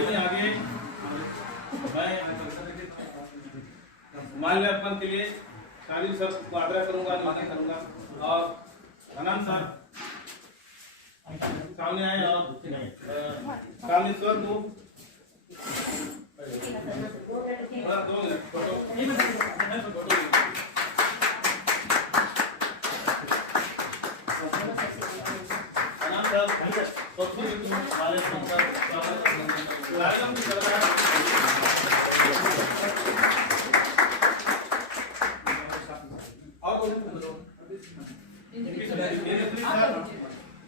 Study में आगे मैं माल्यार्पण के लिए शालिल सर को आग्रह करूंगा, निवेदन करूंगा और आनंद सर सामने आए और शालिल सर को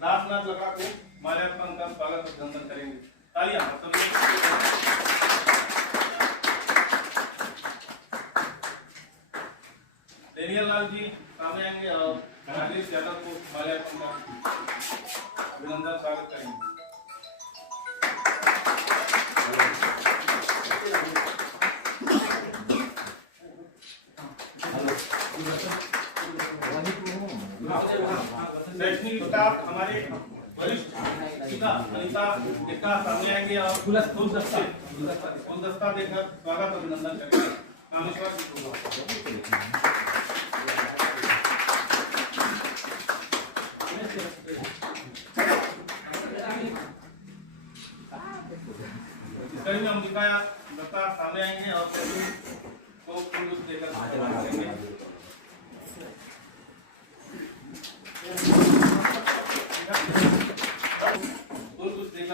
नाथ लगा को माल्यार्पण का स्वागत अभिनंदन करेंगे। तालियां डेनियल लाल जी सामने आएंगे और राजेश यादव को माल्यार्पण का अभिनंदन स्वागत करेंगे। शैक्षणिक स्टाफ हमारे वरिष्ठ शिक्षिका अनिता जिसका सामने आएंगे और गुलदस्ता देकर स्वागत अभिनंदन करेंगे। कामेश्वर में अंबिका दत्ता सामने आएंगे और को फूल देकर स्वागत करेंगे।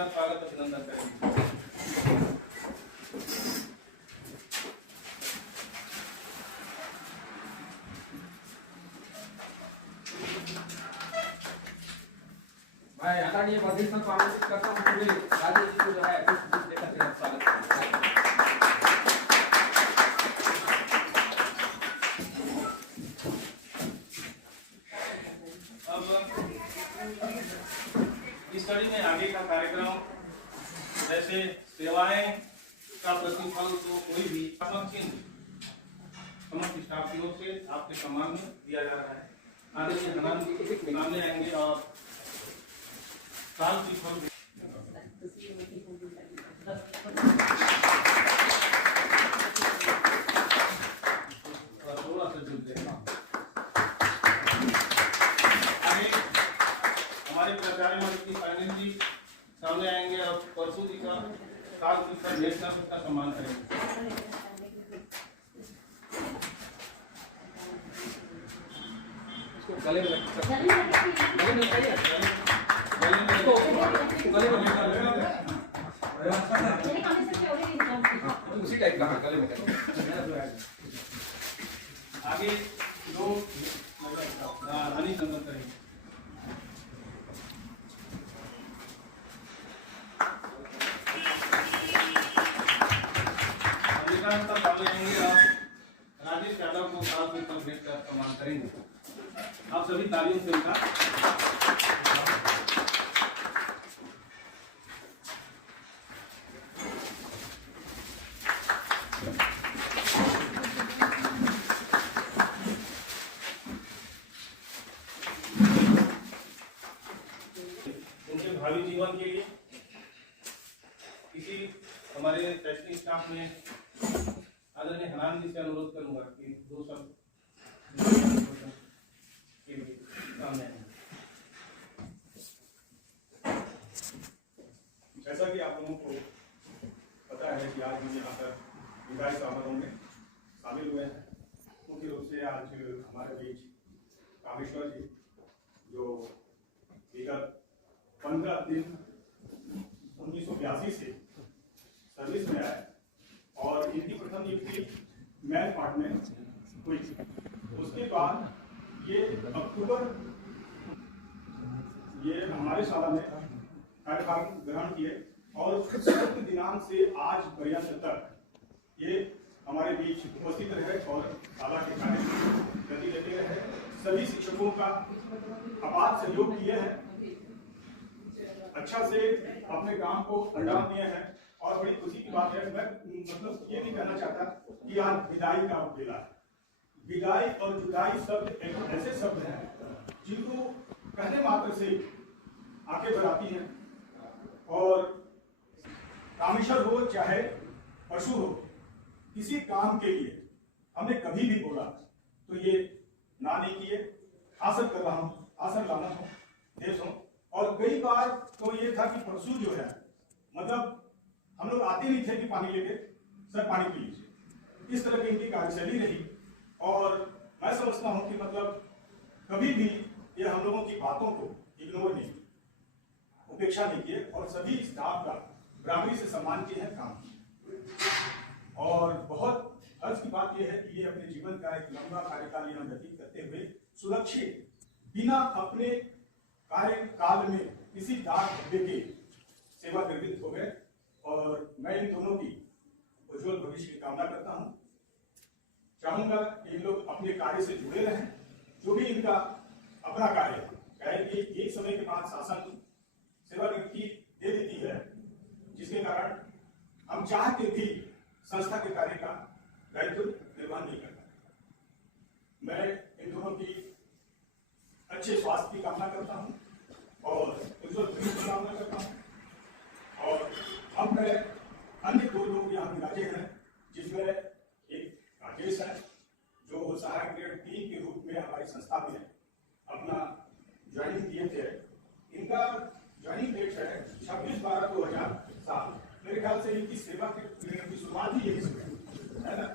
स्वागत अभिनंदन करेंगे। मैं आदरणीय अध्यक्ष को आमंत्रित करता हूं पूरे राज्य जी को जो है कुछ देकर के स्वागत करता हूं। अब इस कड़ी में आगे का कार्यक्रम जैसे सेवाएं का प्रतिफल तो कोई भी समस्त स्टाफ की ओर से आपके सम्मान में दिया जा रहा है। आगे सामने आएंगे और साल की फल थोड़ा सा जुड़ते हैं। हमारे प्राचार्य मंत्री फाइनेंस जी सामने आएंगे और परसों जी का साल की फल भेंट कर उसका सम्मान करेंगे। गले में उसी टाइप का गले में आगे दो हनी संबंध करेंगे। राजेश यादव को साल की फल भेंट कर सम्मान करेंगे। आप सभी तालियों से उनका उनके भावी जीवन के लिए किसी हमारे शैक्षणिक स्टाफ में आदरणीय हनान जी से अनुरोध करूंगा कि दो शब्द सामने आए। जैसा कि आप लोगों को पता है कि आज हम यहाँ पर विदाई समारोह में शामिल हुए हैं। मुख्य रूप से आज हमारे बीच कामेश्वर जी जो विगत 15 दिन 1982 से सर्विस में आए और इनकी प्रथम नियुक्ति मैन पार्ट में हुई। उसके बाद ये अक्टूबर ये हमारे शाला में कार्यभार ग्रहण किए और उस दिनांक से आज पर्यंत तक ये हमारे बीच उपस्थित रहे और शाला के कार्य गति देते रहे। सभी शिक्षकों का अपार सहयोग किए हैं, अच्छा से अपने काम को अंजाम दिए हैं और बड़ी खुशी की बात है। मैं मतलब ये नहीं कहना चाहता कि आज विदाई का बेला है। विदाई और जुदाई शब्द एक ऐसे शब्द हैं जिनको कहने मात्र से आंखें भर आती हैं और कामेश्वर हो चाहे पशु हो, किसी काम के लिए हमने कभी भी बोला तो ये ना नहीं किए, हासिल कर रहा हूँ, हासिल लाना हूँ, देश हूँ। और कई बार तो ये था कि परसू जो है, मतलब हम लोग आते नहीं थे कि पानी लेके, सर पानी पी लीजिए, इस तरह की इनकी कार्यशैली रही। और मैं समझता हूँ कि मतलब कभी भी ये हम लोगों की बातों को इग्नोर नहीं, उपेक्षा नहीं किए और सभी स्टाफ का बराबरी से सम्मान किए हैं, काम किए। और बहुत हर्ष की बात यह है कि ये अपने जीवन का एक लंबा कार्यकाल यहाँ व्यतीत करते हुए सुरक्षित, बिना अपने कार्यकाल में किसी डाक धब्बे के सेवा निवृत्त हो गए। और मैं इन दोनों की उज्जवल भविष्य की कामना करता हूँ। चाहूंगा कि इन लोग अपने कार्य से जुड़े रहें, जो भी इनका अपना कार्य है, कि एक समय के बाद शासन सेवानिवृत्ति दे देती है, जिसके कारण हम चाह के भी संस्था के कार्य का दायित्व निर्वहन नहीं करता। मैं इन दोनों की अच्छे स्वास्थ्य की कामना करता हूं और उज्जवल भविष्य की कामना करता हूं। और अब मैं अन्य दो लोग यहाँ विराजे हैं, जिसमें एक राजेश है, जो सहायक ग्रेड 3 के रूप में हमारी संस्था में अपना ज्वाइनिंग दिए थे। इनका ज्वाइनिंग डेट है 26/12/2007। मेरे ख्याल से इनकी सेवा की शुरुआत ही यही से है ना।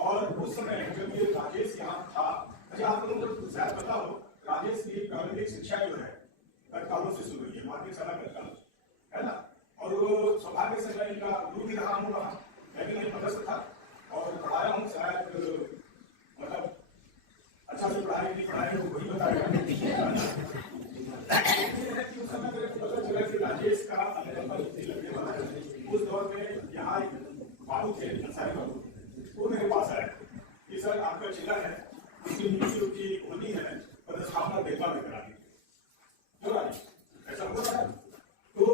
और उस समय जब ये राजेश यहाँ था, अच्छा आप लोगों को शायद पता हो, राजेश की प्रारंभिक शिक्षा जो है कटकालों से शुरू हुई है, माध्यमिक शाला कटकालों, है ना। और वो सौभाग्य से मैं इनका गुरु भी रहा हूँ, मैं भी नहीं पदस्थ था और पढ़ाया हूँ, शायद मतलब अच्छा से पढ़ाई नहीं पढ़ाई वो वही बताएगा। उस समय पता चला कि राजेश का उस दौर में यहाँ बाबू थे, अंसारी बाबू, वो मेरे पास आए कि सर आपका जिला है, इसकी नीति की होनी है, पदस्थापना देखभाल में करा दी क्यों राजेश, ऐसा हो रहा है। तो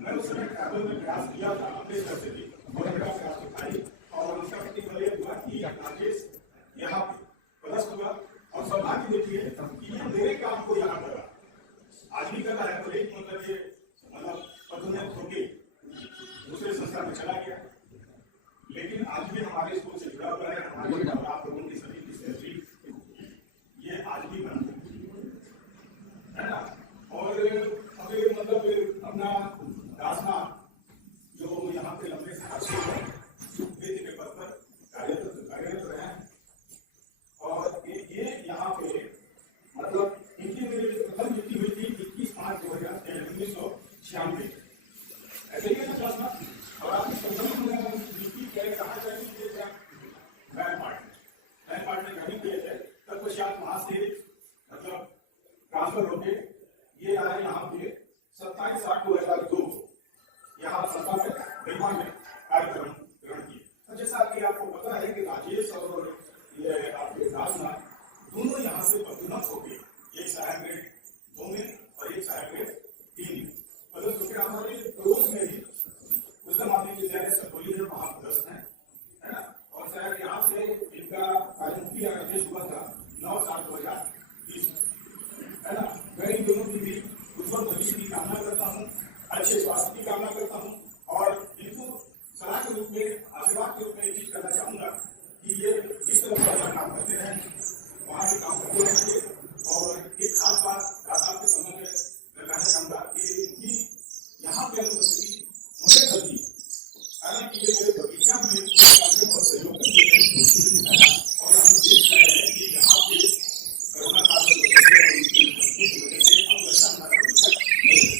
मैं उस समय ट्रैवल में प्रयास किया था अपने स्तर से भी, बहुत बड़ा प्रयास उठाई और उसका प्रतिफल यह हुआ कि राजेश यहाँ पदस्थ हुआ। और सौभाग्य देखिए कि ये मेरे काम को यहाँ कर रहा, आज भी कर रहा है, तो एक मतलब ये मतलब पदोन्नत होके दूसरे संस्था में चला गया, लेकिन आज भी हमारे स्कूल से जुड़ा हुआ है। हमारे आप लोगों की सभी की ये आज भी बना है ना। और अभी मतलब अपना दासना जो यहाँ पे लंबे समय के पद पर कार्यरत रहे हैं। और ये यहाँ पे मतलब इनकी मेरी प्रथम नियुक्ति हुई थी 21/5/1996, ऐसे ही ना क्लास में। और आपकी प्रथम नियुक्ति क्या कहाँ चाहिए क्या बैंक पार्ट में ज्वाइनिंग किए थे, तत्पश्चात वहां से मतलब ट्रांसफर होके ये आए यहाँ पे 27/8/2002 यहाँ संस्था में बेईमान में कार्यक्रम ग्रहण किए। जैसा कि आपको पता है कि राजेश और ये आपके दासना दोनों यहाँ से पदोन्नत होके एक सहायक ग्रेड 2 में और एक सहायक ग्रेड 3 में पदस्थ होकर हमारे पड़ोस में ही उसका माध्यमिक विद्यालय सतोली में वहां पदस्थ है ना। और शायद यहाँ से इनका कार्यमुक्ति या निर्देश हुआ था 9/7/2020 है ना। मैं इन दोनों की भी उज्जवल भविष्य की कामना करता हूँ, अच्छे स्वास्थ्य की कामना करता हूँ और इनको सलाह के रूप में, आशीर्वाद के रूप में एक चीज करना चाहूंगा कि ये जिस तरह से अपना काम करते हैं वहां के काम करते रहेंगे। और एक खास बात आसाम के संबंध में मैं कहना चाहूंगा कि इनकी यहाँ पे अनुपस्थिति मुझे गलती हालांकि ये मेरे बगीचा में बहुत सहयोग करते हैं और हम देख रहे हैं कि यहाँ पे कोरोना काल की वजह से हम वैसा हमारा बगीचा नहीं है।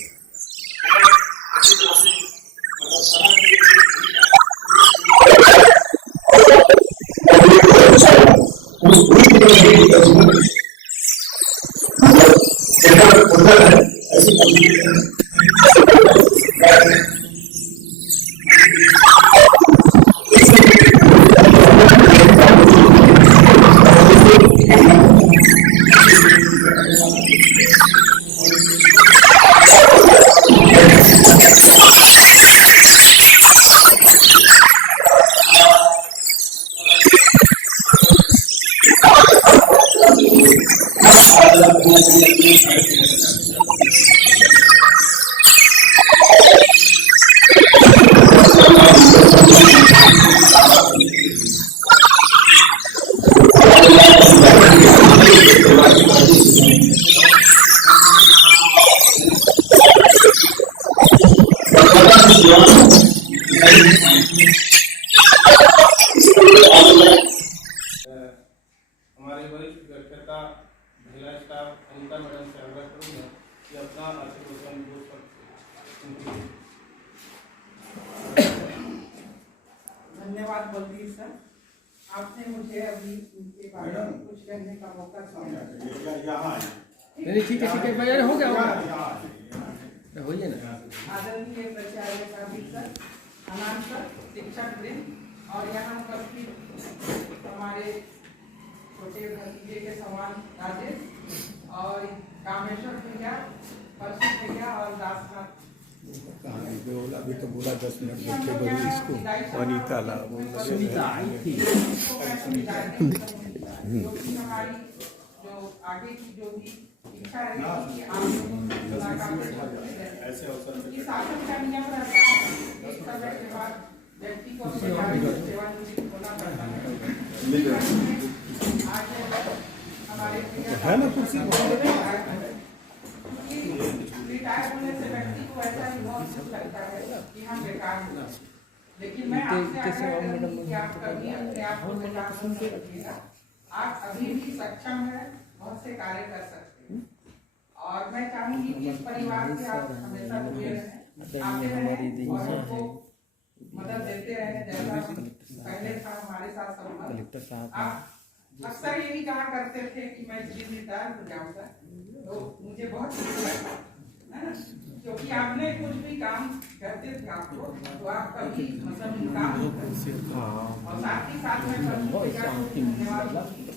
हमारे वरिष्ठ व्याख्याता महिला स्टाफ अनिता मैडम से आग्रह करूंगा कि अपना आशीर्वचन दो शब्द। धन्यवाद बलबीर सर, आपने मुझे अभी इनके बारे में कुछ कहने का मौका दिया। नहीं ठीक है भैया, हो गया होइए ना। आदरणीय प्राचार्य साबिक सर, अनाम सर, शिक्षक वृंद और यहाँ उपस्थित हमारे छोटे भतीजे के समान राजेश और कामेश्वर भैया, परसू भैया और दासनाथ। अभी तो बोला 10 मिनट बैठे बोलो इसको अनीता ला सुनीता आई थी। हमारी जो आगे की जो भी इच्छा है कि आप ऐसे अवसर पे शासन का नियम रहता है, इस समय के बाद व्यक्ति को सेवानिवृत्त होना पड़ता है। आज हमारे है ना कुर्सी रिटायर होने से व्यक्ति को ऐसा ही बहुत दुख लगता है कि हम बेकार हो गए। लेकिन मैं आपसे आग्रह करूंगी कि आप कभी अपने आप को बेकार मत रखिएगा। आप अभी भी सक्षम है, बहुत से कार्य कर सकते हैं और मैं चाहूंगी कि इस परिवार से आप हमेशा जुड़े रहें, आते रहें और हमको मदद देते रहें जैसा पहले था हमारे साथ संबंध। आप अक्सर यही कहा करते थे कि मैं जिस रिटायर हो जाऊंगा, तो मुझे बहुत खुशी लगता है ना, क्योंकि आपने कुछ भी काम करते थे आपको तो आप कभी मतलब काम नहीं करते। और साथ ही साथ में धन्यवाद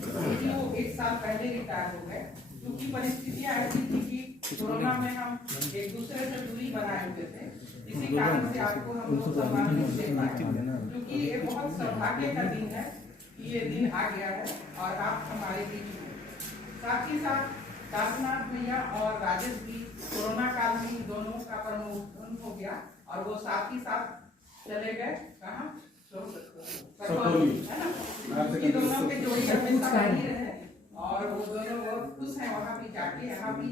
क्योंकि वो 1 साल पहले रिटायर हो गए, क्योंकि परिस्थितियाँ ऐसी थी कि कोरोना में हम एक दूसरे से दूरी बनाए हुए थे, इसी कारण से आपको हम लोग सम्मान नहीं दे पाए, क्योंकि ये बहुत सौभाग्य का दिन है कि ये दिन आ गया है और आप हमारे बीच में। साथ ही साथ दासनाथ भैया और राजेश भी कोरोना काल में दोनों का प्रमोशन हो गया और वो साथ ही साथ चले गए कहाँ, सकौली, है ना। उनकी दोनों के जोड़ी हमेशा बनी रहे और वो दोनों बहुत खुश हैं वहाँ भी जाके। यहाँ भी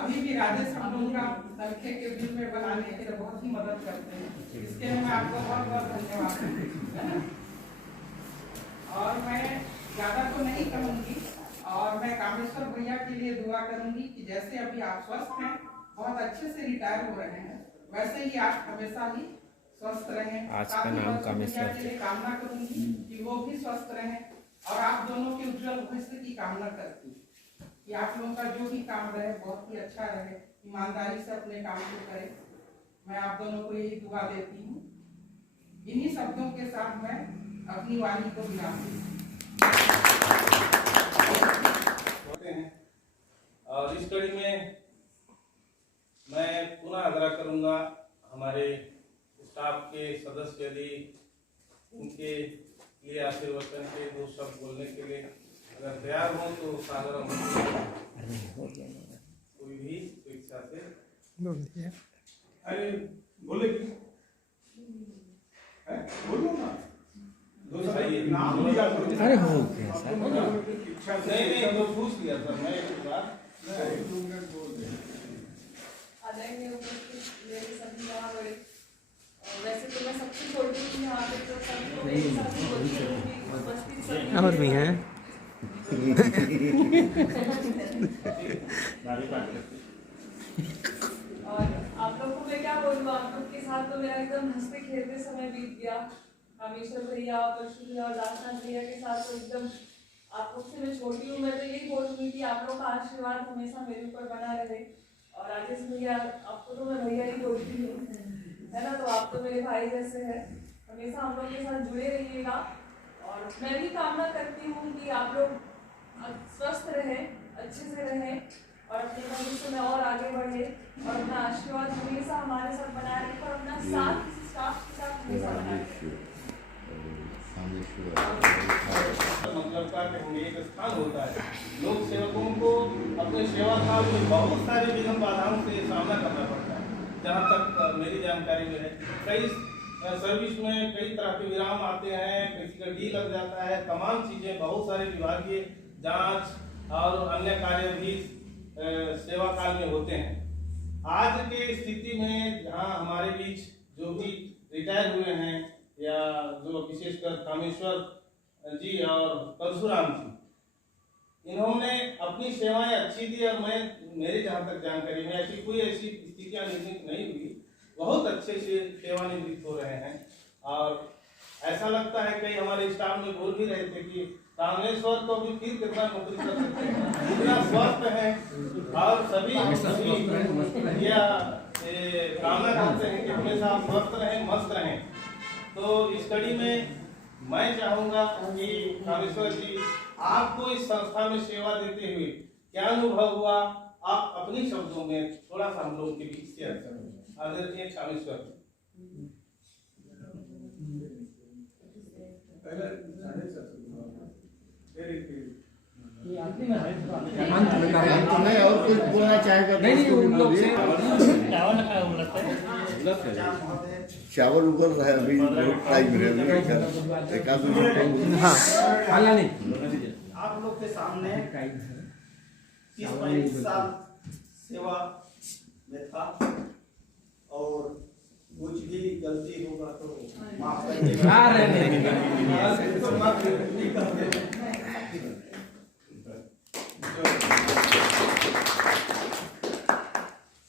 अभी भी राजेश हम लोगों का नलखे के बिल में बनाने के लिए बहुत ही मदद करते हैं, इसके लिए मैं आपको बहुत बहुत धन्यवाद है ना। और मैं ज्यादा तो नहीं कहूँगी और मैं कामेश्वर भैया के लिए दुआ करूंगी कि जैसे अभी आप स्वस्थ हैं, बहुत अच्छे से रिटायर हो रहे हैं, वैसे ही आप हमेशा ही स्वस्थ रहें। आज का नाम कामेश्वर के लिए कामना करूंगी कि वो भी स्वस्थ रहें और आप दोनों के उज्जवल भविष्य की कामना करती हूँ कि आप लोगों का जो भी काम रहे बहुत ही अच्छा रहे, ईमानदारी से अपने काम को करें। मैं आप दोनों को यही दुआ देती हूँ। इन्हीं शब्दों के साथ मैं अपनी वाणी को विराम देती हूँ। और इस कड़ी में मैं पुनः आग्रह करूंगा हमारे स्टाफ के सदस्य यदि उनके लिए आशीर्वचन के 2 शब्द बोलने के लिए अगर तैयार हो तो साधारण कोई भी इच्छा से अरे बोले बोलो ना, नाम लिया करो। अरे हो गया सर, इच्छा से नहीं तो पूछ लिया सर मैं एक बार आदरणीय उपस्थित मेरे सभी महावड़े, वैसे तो मैं सबसे छोटी हूँ यहाँ पे, तो सभी लोग एक साथ ही बोलती रहूँगी, उपस्थित सभी और भी हैं और आप लोग को मैं क्या बोलूँ, आप लोग के साथ तो मेरा एकदम हंसते खेलते समय बीत गया। कामेश्वर भैया, परशु भैया और दासनाथ भैया के साथ तो एकदम, आप लोग से मैं छोटी हूँ, मैं तो यही बोलूँगी कि आप लोग का आशीर्वाद हमेशा मेरे ऊपर बना रहे। और राजेश भैया, आपको तो मैं भैया ही बोलती हूँ, है ना, तो आप तो मेरे भाई जैसे हैं, हमेशा हम लोग के साथ जुड़े रहिएगा। और मैं भी कामना करती हूँ कि आप लोग स्वस्थ रहें, अच्छे से रहें और अपने भविष्य में और आगे बढ़े और अपना आशीर्वाद हमेशा हमारे साथ बनाए रखें और अपना साथ किसी स्टाफ के साथ हमेशा बनाए रखें। मतलब का कहेंगे एक स्थान होता है। लोक सेवकों को अपने सेवा काल में बहुत सारे विघ्न बाधाओं से सामना करना पड़ता है। जहाँ तक मेरी जानकारी में है, कई सर्विस में कई तरह के विराम आते हैं, किसी का डी लग जाता है, तमाम चीजें, बहुत सारे विभागीय जांच और अन्य कार्य भी सेवा काल में होते हैं। आज के स्थिति में जहाँ हमारे बीच जो भी रिटायर हुए हैं या जो विशेषकर कामेश्वर जी और परशुराम जी, इन्होंने अपनी सेवाएं अच्छी दी और मैं मेरी जहाँ तक जानकारी में ऐसी कोई ऐसी स्थितियां नहीं हुई, बहुत अच्छे से सेवानिवृत्त हो रहे हैं। और ऐसा लगता है कई हमारे स्टाफ में बोल भी रहे थे कि कामेश्वर तो भी फिर कितना नौकरी कर सकते हैं, इतना स्वस्थ है और सभी कामना करते हैं कि हमेशा स्वस्थ रहें, मस्त रहें। तो इस कड़ी में मैं चाहूंगा कि कामेश्वर जी, आपको इस संस्था में सेवा देते हुए क्या अनुभव हुआ, आप अपनी शब्दों में थोड़ा सा हम लोगों के बीच शेयर करें। आदरणीय कामेश्वर जी। नहीं और कुछ बोलना चाहेगा? नहीं उन लोग से चावल उबल रहा है अभी, बहुत टाइम है अभी, एक आध मिनट। हाँ नहीं आप लोग के सामने 30-35 साल सेवा में था और कुछ भी गलती होगा तो माफ करिएगा।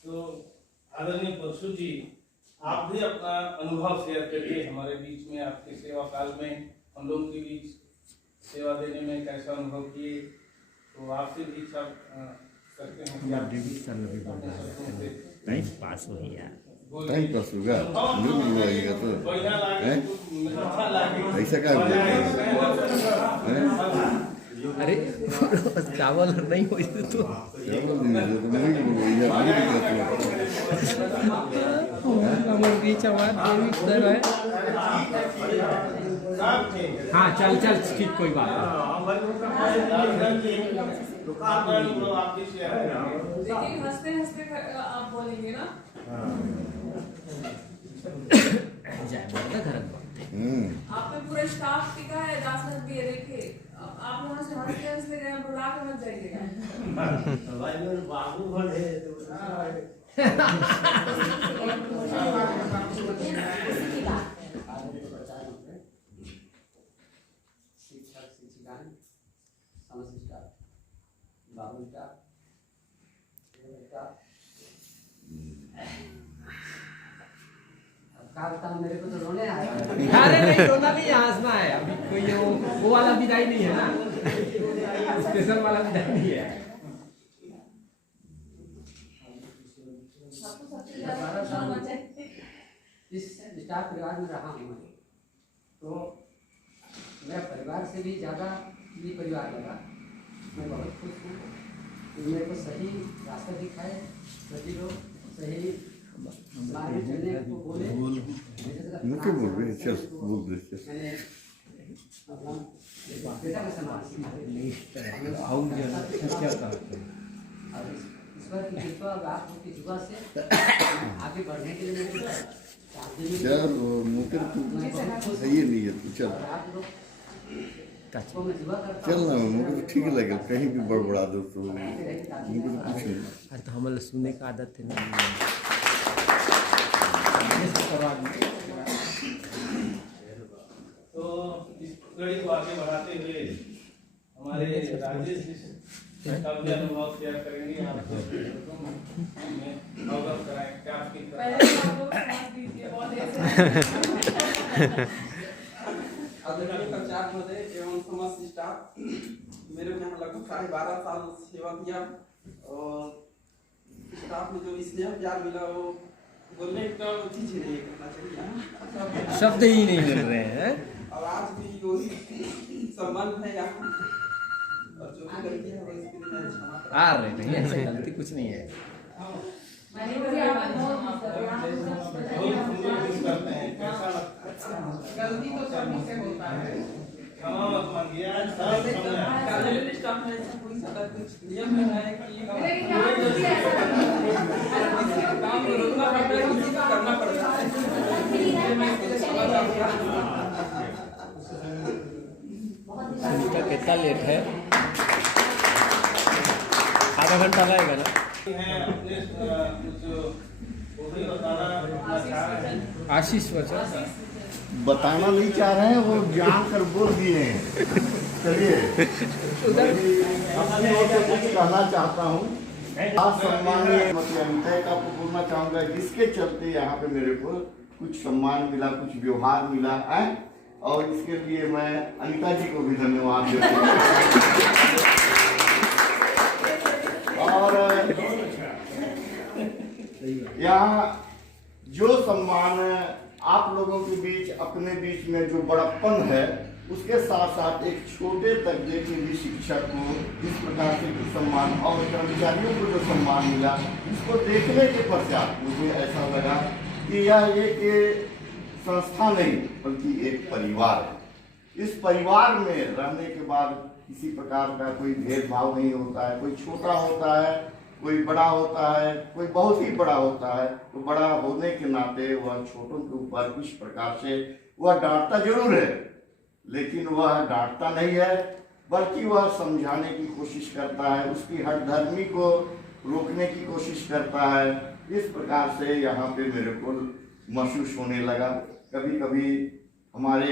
तो आदरणीय परशु जी, आप भी अपना अनुभव शेयर करिए हमारे बीच में। आपके सेवा काल में हम लोगों के बीच सेवा देने में कैसा अनुभव किए, तो आपसे भी इच्छा करते हैं कि आप नहीं पास हो गया, नहीं पास होगा, नहीं मिलेगा तो बढ़िया लागे, अच्छा लागे, ऐसा क्या अरे चावल नहीं हो तो हाँ चल ठीक, कोई बात लेकिन हंसते हंसते आप बोलेंगे ना। आप पे पूरा स्टाफ टिका है, 10 मिनट भी देखिए। आप यहाँ से हंसते हंसते गए, बुला के मत जाइएगा। भाई मेरे बाबू भले शिक्षक शिक्षिकाएं समस्त स्टाफ बाबू स्टाफ मेरे को तो रोने आया। अरे नहीं रोना नहीं, हंसना है। अभी कोई वो वाला विदाई नहीं है ना, स्पेशल वाला विदाई नहीं है। इस स्टाफ परिवार में रहा हूँ तो मेरा परिवार से भी ज़्यादा ये परिवार लगा। मैं बहुत खुश हूँ कि मेरे को सही रास्ता दिखाए, सभी लोग सही चलने को बोले। मुझे बोल रहे चल बोल रहे बेटा का समाज ईश्वर की कृपा और आप की दुआ से आगे बढ़ने के लिए चल मुझे तो सही नहीं है, तू चल चल ना, मुझे तो ठीक लगे, कहीं भी बड़बड़ा दो तो मुझे तो कुछ नहीं। अरे तो हमारे सुनने का आदत है ना। तो इस कड़ी को आगे बढ़ाते हुए हमारे राजेश जी का भी अनुभव शेयर करेंगे। आपको अवगत कराएं क्या आपकी पहले आप लोग समझ दीजिए, बहुत ऐसे आदरणीय प्रचार महोदय एवं समस्त स्टाफ, मेरे को यहाँ लगभग 12.5 साल सेवा किया और स्टाफ में जो स्नेह प्यार मिला वो बोलने का चीज नहीं करना चाहिए, शब्द ही नहीं मिल रहे हैं। और आज भी वही संबंध है यहाँ, और जो भी गलती है वो इसके लिए मैं क्षमा आ रहे नहीं, ऐसी गलती कुछ नहीं है। मैंने भी आपको करते हैं, कैसा लगता है? गलती तो सभी से होता है। क्षमा मत मांगिए, आज सब समझ आए। कार्यालय स्टाफ में ऐसा कोई ज्यादा कुछ नियम है कि काम रोकना पड़ता है, किसी को करना पड़ता है। कितना लेट है? आधा घंटा लगेगा ना। हैं अपने कुछ वो भी बताना आशीष वचन बताना नहीं चाह रहे हैं, वो जान कर बोल दिए हैं। चलिए अपनी ओर से कुछ कहना चाहता हूँ। आज सम्मानीय मतलब अमिताभ का आपको बोलना चाहूँगा, जिसके चलते यहाँ पे मेरे को कुछ सम्मान मिला, कुछ व्यवहार मिला है, और इसके लिए मैं अनिता जी को भी धन्यवाद देता हूँ। और यहाँ जो सम्मान आप लोगों के बीच, अपने बीच में जो बड़प्पन है, उसके साथ साथ एक छोटे दर्जे के भी शिक्षक को इस प्रकार से कुछ सम्मान और कर्मचारियों को जो सम्मान मिला, इसको देखने के पश्चात मुझे ऐसा लगा कि यह एक संस्था नहीं बल्कि एक परिवार है। इस परिवार में रहने के बाद किसी प्रकार का कोई भेदभाव नहीं होता है। कोई छोटा होता है, कोई बड़ा होता है, कोई बहुत ही बड़ा होता है, तो बड़ा होने के नाते वह छोटों के ऊपर किस प्रकार से वह डांटता जरूर है, लेकिन वह डांटता नहीं है, बल्कि वह समझाने की कोशिश करता है, उसकी हठधर्मी को रोकने की कोशिश करता है। इस प्रकार से यहाँ पे मेरे को महसूस होने लगा। कभी कभी हमारे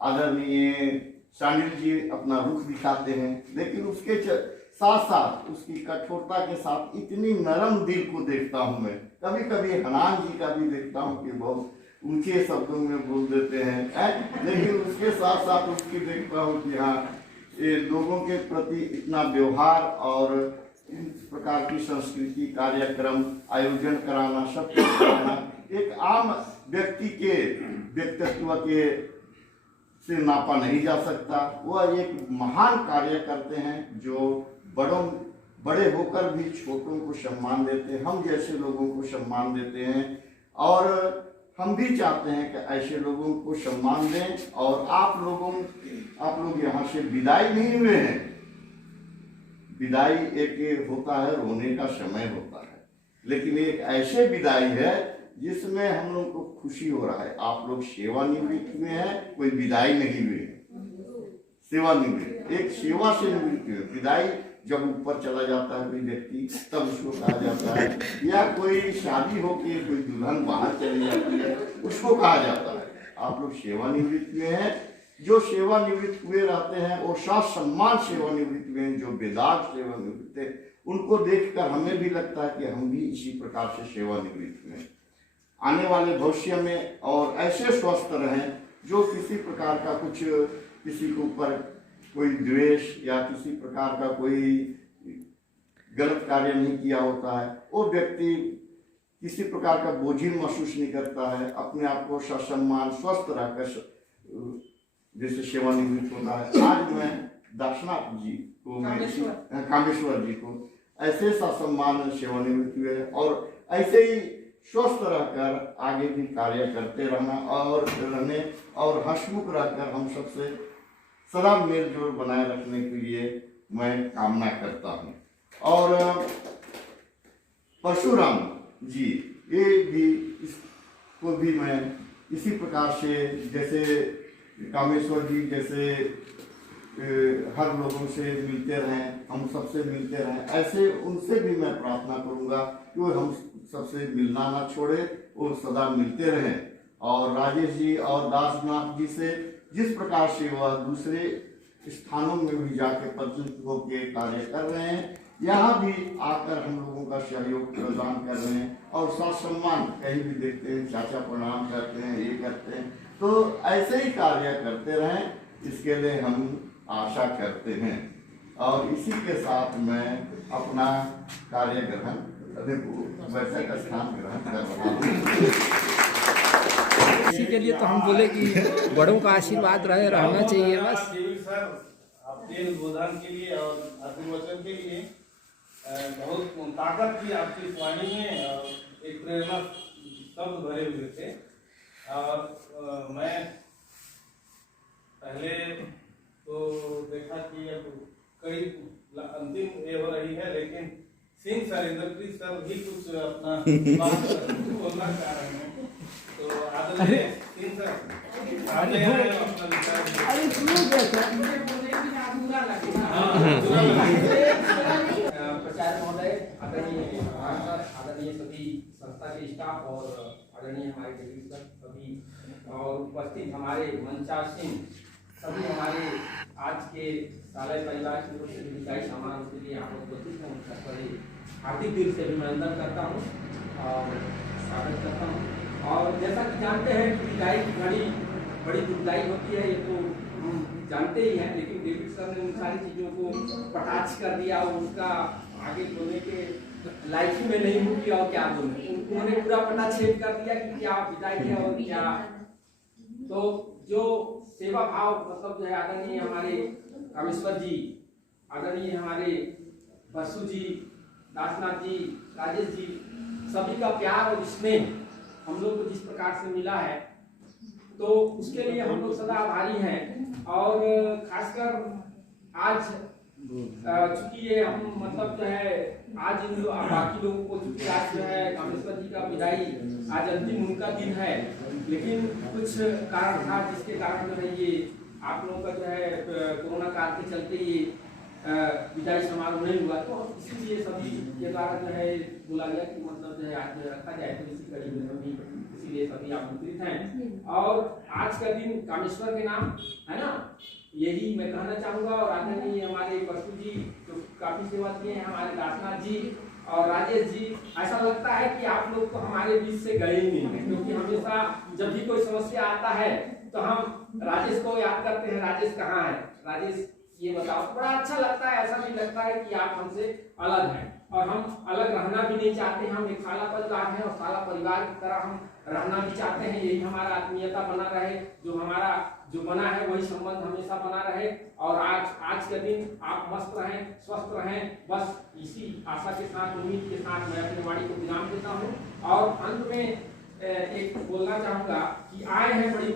आदरणीय सानिल जी अपना रुख दिखाते हैं, लेकिन उसके साथ साथ उसकी कठोरता के साथ इतनी नरम दिल को देखता हूँ मैं। कभी कभी हनान जी का भी देखता हूँ कि बहुत ऊंचे शब्दों में बोल देते हैं, लेकिन उसके साथ साथ उसकी देखता हूँ कि हाँ, ये लोगों के प्रति इतना व्यवहार और इस प्रकार की संस्कृति कार्यक्रम आयोजन कराना, सब कुछ कराना एक आम व्यक्ति के व्यक्तित्व के से नापा नहीं जा सकता। वह एक महान कार्य करते हैं, जो बड़े होकर भी छोटों को सम्मान देते हैं, हम जैसे लोगों को सम्मान देते हैं, और हम भी चाहते हैं कि ऐसे लोगों को सम्मान दें। और आप लोग यहाँ से विदाई नहीं हुए हैं। विदाई एक होता है, रोने का समय होता है, लेकिन एक ऐसे विदाई है जिसमें हम लोग को खुशी हो रहा है। आप लोग सेवानिवृत्त हुए हैं, कोई विदाई नहीं हुए। सेवानिवृत्त एक सेवा से निवृत्त हुए। विदाई जब ऊपर चला जाता है कोई व्यक्ति, तब उसको कहा जाता है, या कोई शादी होके कोई दुल्हन बाहर चली जाती है, उसको कहा जाता है। आप लोग सेवानिवृत्त हुए हैं। जो सेवानिवृत्त हुए रहते हैं और साथ सम्मान सेवानिवृत्त हुए हैं, जो बेदाग सेवानिवृत्त है, उनको देखकर हमें भी लगता है कि हम भी इसी प्रकार से सेवानिवृत्त हुए। आने वाले भविष्य में और ऐसे स्वस्थ रहें, जो किसी प्रकार का कुछ किसी के ऊपर कोई द्वेष या किसी प्रकार का कोई गलत कार्य नहीं किया होता है, वो व्यक्ति किसी प्रकार का बोझिल महसूस नहीं करता है, अपने आप को ससम्मान स्वस्थ रहकर जैसे सेवानिवृत्त होता है। आज मैं दासनाथ जी को, कामेश्वर जी को ऐसे ससम्मान सेवानिवृत्त हुए, और ऐसे ही स्वस्थ रहकर आगे भी कार्य करते रहना और हंसमुख रहकर हम सबसे सदा मेल जोल बनाए रखने के लिए मैं कामना करता हूँ। और परशुराम जी, ये भी इसको भी मैं इसी प्रकार से, जैसे कामेश्वर जी जैसे हर लोगों से मिलते रहें, हम सबसे मिलते रहें, ऐसे उनसे भी मैं प्रार्थना करूंगा कि वो हम सबसे मिलना ना छोड़े, वो सदा मिलते रहें। और राजेश जी और दासनाथ जी से जिस प्रकार से वह दूसरे स्थानों में भी जाके प्रस्तुत होकर कार्य कर रहे हैं, यहाँ भी आकर हम लोगों का सहयोग प्रदान कर रहे हैं, और साथ सम्मान कहीं भी देखते हैं, चाचा प्रणाम करते हैं, ये करते हैं, तो ऐसे ही कार्य करते रहें, इसके लिए हम आशा करते हैं। और इसी के साथ मैं अपना कार्य ग्रहण बैठक का स्थान ग्रहण कर रहा हूँ। इसी के लिए तो हम बोले कि बड़ों का आशीर्वाद रहना चाहिए बस। सर, आपके उद्बोधन के लिए और आशीर्वचन के लिए बहुत ताकत थी आपकी इस वाणी में, और एक प्रेरणा शब्द भरे हुए थे। और मैं पहले तो देखा कि अब कई अंतिम ये हो रही है, लेकिन सिंह सर, इंद्रप्रीत सर भी कुछ अपना बात बोलना चाह रहे हैं, तो आदरणीय सिंह सर आगे अपना विचार। प्रचार्य महोदय, आदरणीय सभी संस्था के स्टाफ और आदरणीय हमारे डिप्टी सर सभी और उपस्थित हमारे मंचासीन सभी हमारे आज के सालय परिवार की ओर से विदाई समारोह के लिए यहाँ पर उपस्थित हैं, उनका बड़े हार्दिक दिल से अभिनंदन करता हूँ और स्वागत करता हूँ। और जैसा कि जानते हैं कि विदाई की घड़ी बड़ी दुखदायी होती है, ये तो हम जानते ही हैं, लेकिन डेविड सर ने उन सारी चीज़ों को कटाक्ष कर दिया और उसका आगे बोलने के लायक ही में नहीं होगी और क्या बोलूं, उन्होंने पूरा पटाक्षेप कर दिया कि क्या विदाई है और क्या। तो जो सेवा भाव मतलब जो है आदरणीय हमारे कामेश्वर जी, आदरणीय हमारे बसु जी, दासनाथ जी, राजेश जी, सभी का प्यार और स्नेह हम लोग को जिस प्रकार से मिला है तो उसके लिए हम लोग सदा आभारी हैं। और खासकर आज चूंकि ये हम मतलब जो है आज इन बाकी लोगों को चूंकि आज जो है कामेश्वर जी का विदाई आज अंतिम उनका दिन है, लेकिन कुछ कारण था जिसके कारण जो है ये आप लोगों का जो है कोरोना काल के चलते ये विदाई समारोह नहीं हुआ, तो इसीलिए सभी के द्वारा जो है बोला गया कि मतलब जो है आज रखा जाए, तो इसी कड़ी में सभी इसीलिए सभी आमंत्रित हैं। और आज का दिन कामेश्वर के नाम है ना, यही मैं कहना चाहूँगा। और आदरणीय हमारे बसु जी जो काफी सेवा किए हैं, हमारे दासनाथ जी और राजेश जी, ऐसा लगता है कि आप लोग तो हमारे बीच से गए ही नहीं हैं, क्योंकि हमेशा जब भी कोई समस्या आता है तो हम राजेश को याद करते हैं, राजेश कहाँ है, राजेश ये बताओ। बड़ा अच्छा लगता है, ऐसा भी लगता है कि आप हमसे अलग हैं और हम अलग रहना भी नहीं चाहते हैं। हम एक साला परिवार है और साला परिवार की तरह हम रहना भी चाहते हैं, यही हमारा आत्मीयता बना रहे, जो हमारा जो बना है वही संबंध हमेशा बना रहे। और आज के दिन आप मस्त रहें, स्वस्थ रहें, बस इसी आशा के साथ, उम्मीद के साथ मैं अपनी वाणी को विराम देता हूँ। और अंत में एक बोलना चाहूँगा कि आए हैं बड़ी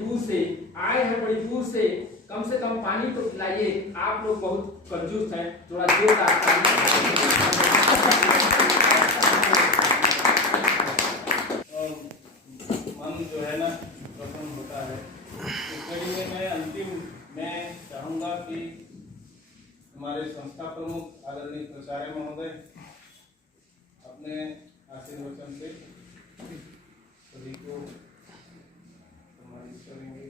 दूर से, कम से कम पानी तो पिलाइए, आप लोग बहुत कंजूस हैं, थोड़ा जोरदार मन जो है ना प्रसन्न होता है। इस कड़ी में मैं अंतिम मैं चाहूँगा कि हमारे संस्था प्रमुख आदरणीय प्राचार्य महोदय अपने आशीर्वचन से सभी को सम्मानित करेंगे।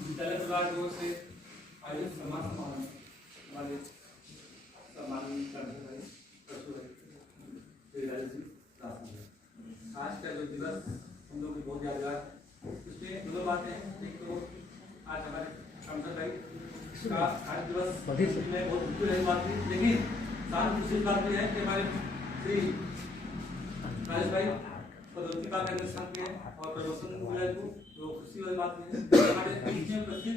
विद्यालय विभाग की ओर से आयोजित समारोह हमारे सम्मानित आज का जो दिवस हम लोग की बहुत यादगार, इसमें दो बातें हैं। एक तो आज हमारे कामेश्वर भाई का आज दिवस में बहुत खुशी रही बात थी, लेकिन साथ दूसरी बात यह है कि हमारे श्री राजेश भाई पदोन्नति का निर्देशन किए और प्रमोशन मिला को जो खुशी वाली बात है। हमारे बीच में उपस्थित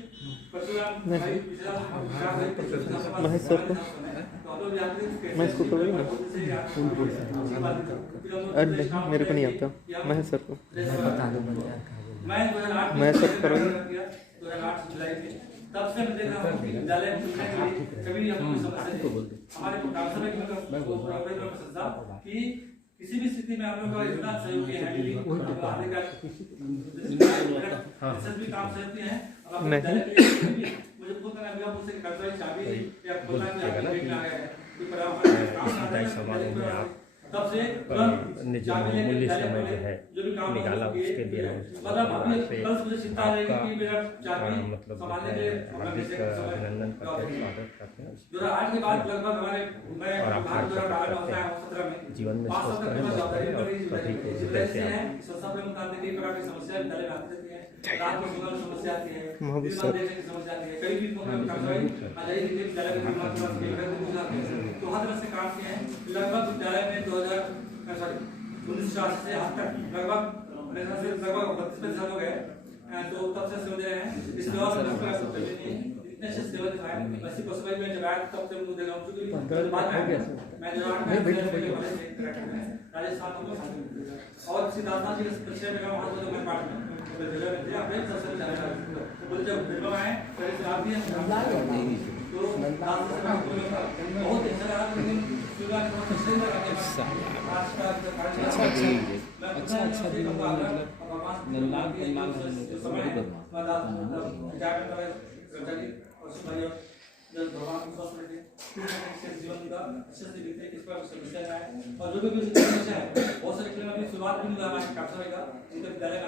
परशुराम भाई पिछला महेश सर को मैं इसको करूँगी ना, मेरे को नहीं आता, महेश सर को मैं सब करूँगी। 2008 जुलाई में तब से मैं देख रहा हूँ कि विद्यालय में कभी हम समस्या हमारे कामेश्वर कि किसी भी स्थिति में आप लोग का इतना सहयोग किया है, भी काम सहयोग किए हैं। मुझे खुद मुझसे कर्तव्य चाबी या खोलना तब से जो मूल्य समय जो है निकाला उसके लिए मुझे चिंता रहेगी कि मेरा चाबी मतलब हार्दिक अभिनंदन करते हैं, स्वागत करते हैं। 2008 के बाद लगभग हमारे जीवन में स्वस्थ रहें, मस्त रहें और सभी को जैसे तो हर तरह से काम किए हैं। लगभग विद्यालय में 19 से आज तक लगभग 32 साल हो गए, तो तब से सेवा दे रहे हैं। इस दौरान इतने अच्छे सेवा दिखाए, वैसे पशुभाई में जब आया तब से मुझे दे रहा हूँ, क्योंकि बाद में मैं राजस्थान और सिद्धार्थ जी के विषय में वहाँ तो मैं पार्ट में अपने सबसे तो बोले जब निर्भर आए पहले से आप भी तो बहुत अच्छा लगा, लेकिन शुरुआत बहुत अच्छे लगा। जीवन का अच्छे से बीते, इस पर समस्या है। और जो भी समस्या है, बहुत सारे खेल में अभी शुरुआत भी नहीं हुआ है काफी का, उनके विद्यालय में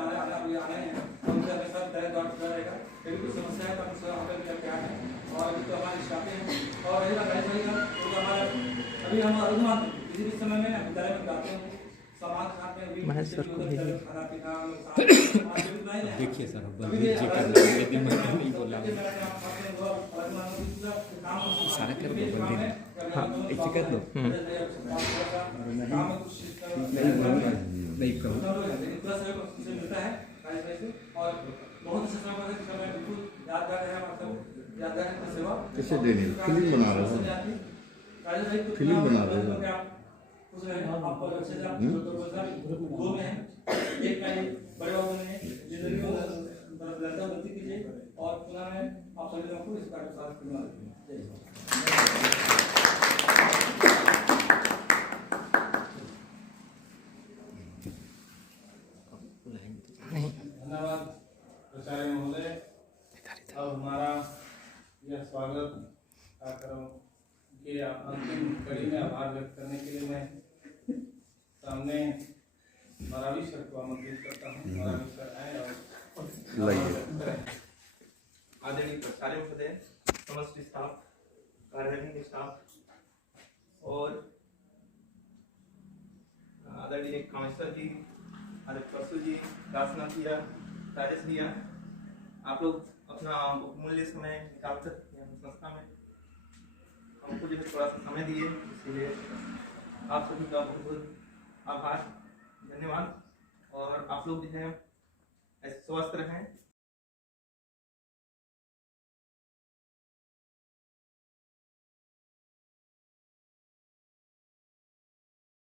आने हैं, उनके हमेशा विद्यालय द्वारा जुड़ा रहेगा। यदि कोई समस्या है तो हम यहाँ पर क्या है, और अभी तो हमारे स्टाफ हैं, और रही बात गाइड का, तो हमारा अभी हम अनुमान किसी भी समय में विद्यालय में जाते हैं, सामान खाते हैं, खाना पीना देखिए सर जी कर लेकिन मैं नहीं बोला सारा कर दो बंदे हाँ ऐसे कर दो नहीं करो और बहुत अच्छा समय बिल्कुल यादगार है, मतलब यादगार है सेवा। कैसे देनी फिल्म बना रहे हो फिल्म बना रहे हो आप अच्छे से आप दो में हैं, एक में बड़े बाबू में जिंदगी को गलती कीजिए और पुनः में आप सभी लोगों को इस कार्य के साथ करवा देंगे। धन्यवाद प्राचार्य महोदय। अब हमारा यह स्वागत कार्यक्रम के अंतिम कड़ी में आभार व्यक्त करने के लिए मैं सामने मरावी सर को आमंत्रित करता हूँ। मरावी सर आए और आदरणीय प्राचार्य महोदय, समस्त स्टाफ, कार्यालय स्टाफ और आदरणीय कामेश्वर जी, आदित्य परसु जी, दासनाथ भैया, राजेश भैया, आप लोग अपना बहुमूल्य समय निकाल कर संस्था में हमको जो है थोड़ा सा समय दिए, इसलिए आप सभी का बहुत बहुत आभार, धन्यवाद। और आप लोग जो है ऐसे स्वस्थ रहें,